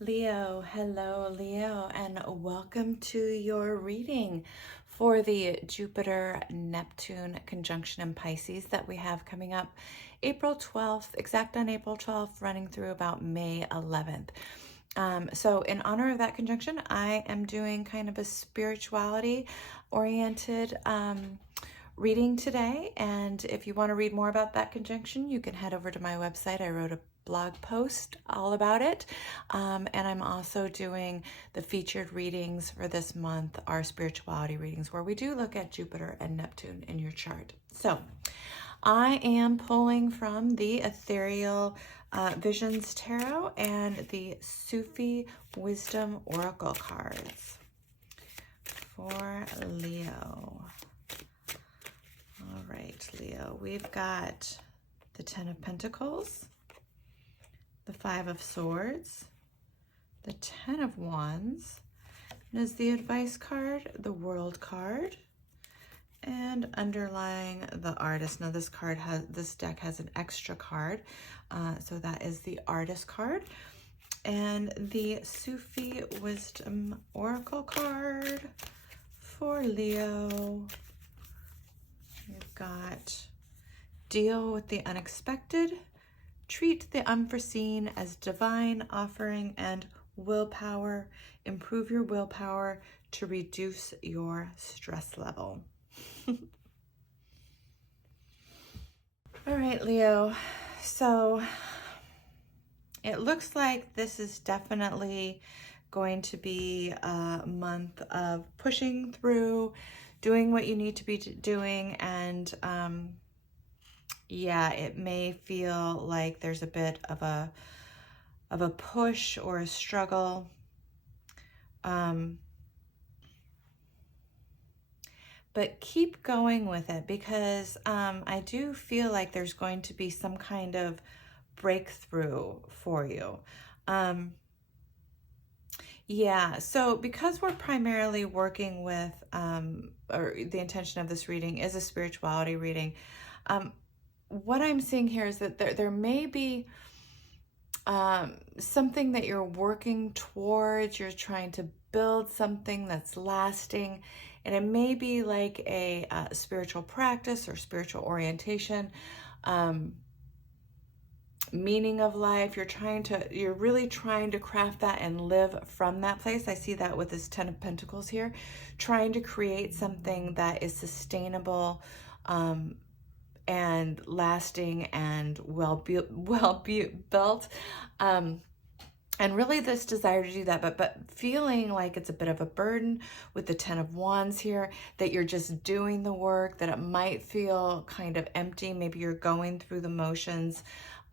Leo, hello Leo, and welcome to your reading for the Jupiter Neptune conjunction in Pisces that we have coming up April 12th, exact on April 12th, running through about May 11th. So in honor of that conjunction, I am doing kind of a spirituality oriented reading today. And if you want to read more about that conjunction, you can head over to my website. I wrote a blog post all about it. And I'm also doing the featured readings for this month, our spirituality readings, where we do look at Jupiter and Neptune in your chart. So I am pulling from the Ethereal Visions Tarot and the Sufi Wisdom Oracle cards for Leo. All right, Leo, we've got the Ten of Pentacles, the Five of Swords, the Ten of Wands, and as the advice card, the World card, and underlying the Artist. Now this deck has an extra card, so that is the Artist card, and the Sufi Wisdom Oracle card for Leo. We've got deal with the unexpected, treat the unforeseen as divine offering, and willpower, improve your willpower to reduce your stress level. All right, Leo, so it looks like this is definitely going to be a month of pushing through, doing what you need to be doing, and yeah, it may feel like there's a bit of a push or a struggle. But keep going with it, because I do feel like there's going to be some kind of breakthrough for you. Yeah, so because we're primarily working with, or the intention of this reading is a spirituality reading, what I'm seeing here is that there may be something that you're working towards. You're trying to build something that's lasting, and it may be like a spiritual practice or spiritual orientation, meaning of life. You're really trying to craft that and live from that place. I see that with this Ten of Pentacles here, trying to create something that is sustainable, and lasting and well built, and really this desire to do that, but feeling like it's a bit of a burden with the Ten of Wands here, that you're just doing the work, that it might feel kind of empty. Maybe you're going through the motions.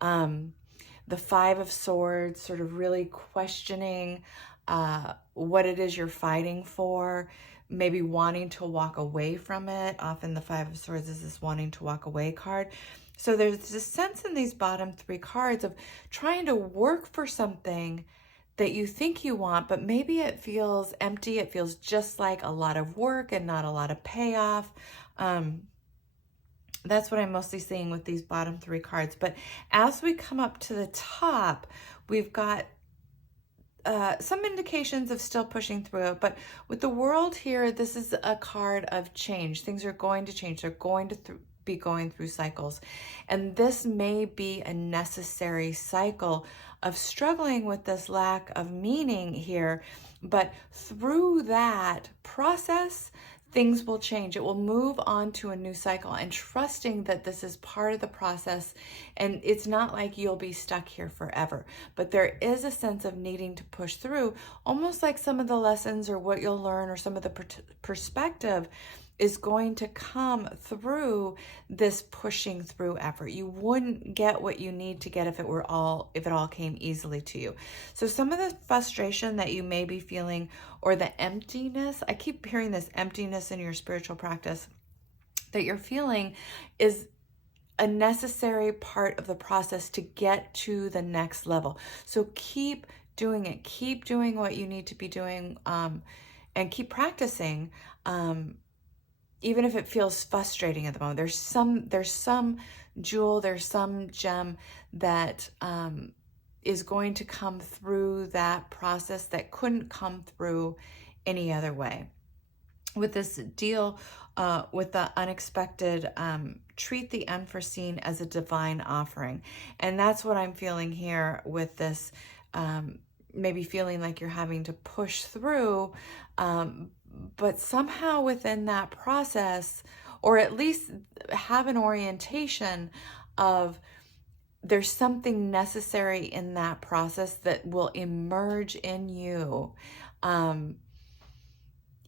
The Five of Swords, sort of really questioning what it is you're fighting for, maybe wanting to walk away from it. Often the Five of Swords is this wanting to walk away card. So there's this sense in these bottom three cards of trying to work for something that you think you want, but maybe it feels empty. It feels just like a lot of work and not a lot of payoff. That's what I'm mostly seeing with these bottom three cards. But as we come up to the top, we've got some indications of still pushing through it. But with the World here, this is a card of change. Things are going to change. They're going to be going through cycles. And this may be a necessary cycle of struggling with this lack of meaning here. But through that process, things will change. It will move on to a new cycle, and trusting that this is part of the process, and it's not like you'll be stuck here forever. But there is a sense of needing to push through, almost like some of the lessons or what you'll learn or some of the perspective is going to come through this pushing through effort. You wouldn't get what you need to get if it all came easily to you. So some of the frustration that you may be feeling, or the emptiness, I keep hearing this emptiness in your spiritual practice that you're feeling, is a necessary part of the process to get to the next level. So keep doing it. Keep doing what you need to be doing, and keep practicing. Even if it feels frustrating at the moment, there's some jewel, there's some gem that is going to come through that process that couldn't come through any other way. With this deal with the unexpected, treat the unforeseen as a divine offering. And that's what I'm feeling here with this, maybe feeling like you're having to push through, but somehow within that process, or at least have an orientation of there's something necessary in that process that will emerge in you,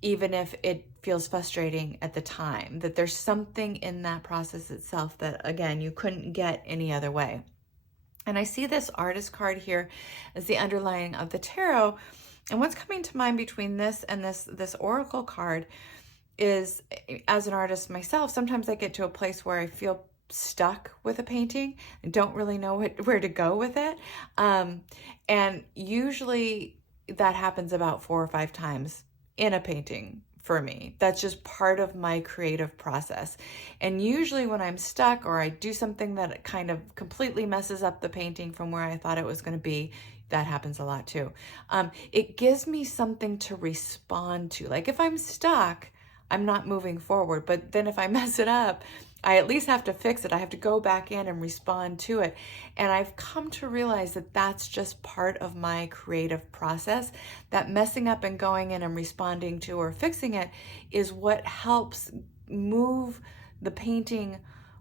even if it feels frustrating at the time, that there's something in that process itself that, again, you couldn't get any other way. And I see this artist card here as the underlying of the tarot. And what's coming to mind between this and this oracle card is, as an artist myself, sometimes I get to a place where I feel stuck with a painting and don't really know where to go with it. And usually that happens about 4 or 5 times in a painting for me. That's just part of my creative process. And usually when I'm stuck or I do something that kind of completely messes up the painting from where I thought it was going to be, that happens a lot too. It gives me something to respond to. Like if I'm stuck, I'm not moving forward. But then if I mess it up, I at least have to fix it. I have to go back in and respond to it. And I've come to realize that that's just part of my creative process. That messing up and going in and responding to or fixing it is what helps move the painting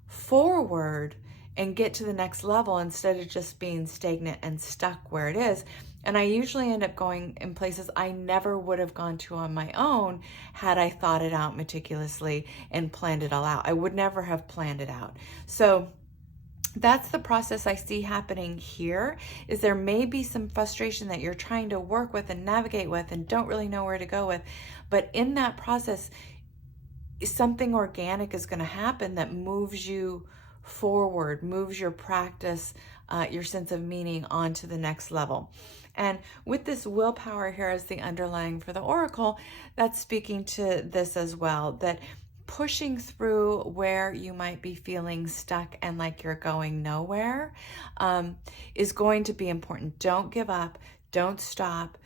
forward and get to the next level instead of just being stagnant and stuck where it is. And I usually end up going in places I never would have gone to on my own had I thought it out meticulously and planned it all out. I would never have planned it out. So that's the process I see happening here. Is there may be some frustration that you're trying to work with and navigate with and don't really know where to go with. But in that process, something organic is going to happen that moves you forward, moves your practice, your sense of meaning onto the next level. And with this willpower here as the underlying for the oracle, that's speaking to this as well, that pushing through where you might be feeling stuck and like you're going nowhere is going to be important. Don't give up. Don't stop.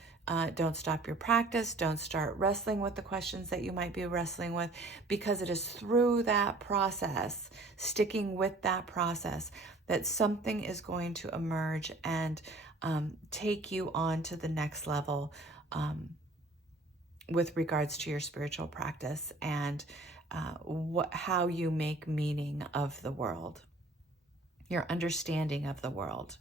Don't stop your practice. Don't start wrestling with the questions that you might be wrestling with, because it is through that process, sticking with that process, that something is going to emerge and take you on to the next level with regards to your spiritual practice and how you make meaning of the world, your understanding of the world.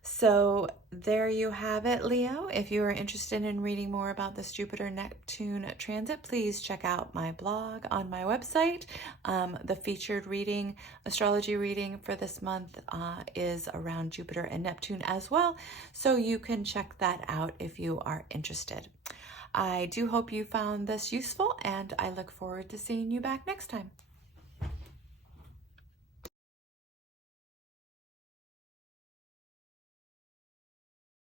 So there you have it, Leo. If you are interested in reading more about this Jupiter-Neptune transit, please check out my blog on my website. The featured reading, astrology reading for this month is around Jupiter and Neptune as well. So you can check that out if you are interested. I do hope you found this useful, and I look forward to seeing you back next time.